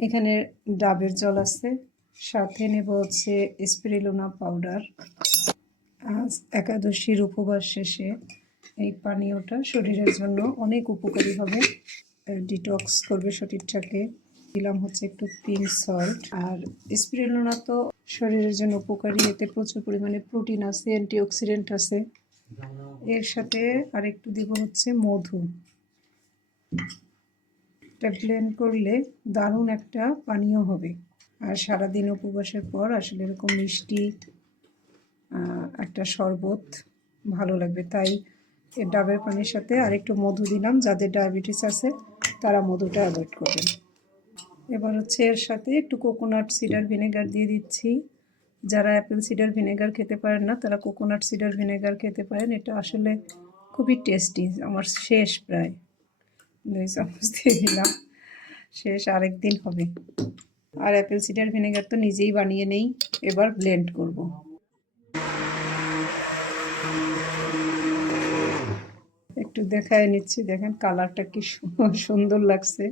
এখানে ডাবের জল আছে, সাথে নেব হচ্ছে স্পিরুলিনা পাউডার। আজ একাদশীর উপবাস শেষে এই পানীয়টা শরীরের জন্য অনেক উপকারী হবে, ডিটক্স করবে শরীরটাকে। দিলাম হচ্ছে একটু পিঙ্ক সল্ট। আর স্পিরুলিনা তো শরীরের জন্য উপকারী, এতে প্রচুর পরিমাণে প্রোটিন আছে, অ্যান্টিঅক্সিডেন্ট আছে। এর সাথে আরেকটু দিব হচ্ছে মধু। এটা ব্লেন্ড করলে দারুণ একটা পানীয় হবে। আর সারাদিন উপবাসের পর আসলে এরকম মিষ্টি একটা শরবত ভালো লাগবে, তাই এই ডাবের পানির সাথে আরেকটু মধু দিলাম। যাদের ডায়াবেটিস আছে তারা মধুটা অ্যাভয়েড করবেন। এবার হচ্ছে এর সাথে একটু কোকোনাট সিডার ভিনেগার দিয়ে দিচ্ছি। যারা অ্যাপেল সিডার ভিনেগার খেতে পারেন না তারা কোকোনাট সিডার ভিনেগার খেতে পারেন। এটা আসলে খুবই টেস্টি। আমার শেষ প্রায় 2 চামচ দিয়ে দিলাম, শেষ, আরেক দিন হবে। আর অ্যাপেল সিডার ভিনেগার তো নিজেই বানিয়ে নেই, এবার ব্লেন্ড করব। একটু দেখায় নিচ্ছি, দেখেন কালারটা কি সুন্দর লাগছে,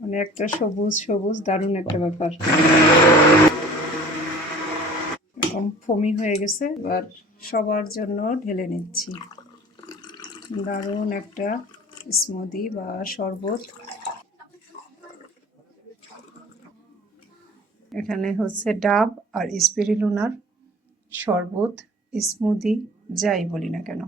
মানে একটা সবুজ সবুজ দারুণ একটা ব্যাপার। এখন ফমি হয়ে গেছে, এবার সবার জন্য ঢেলে নিচ্ছি। দারুণ একটা স্মুদি বা শরবত। এখানে হচ্ছে ডাব আর স্পিরুলিনার শরবত, স্মুদি, যাই বলি না কেন।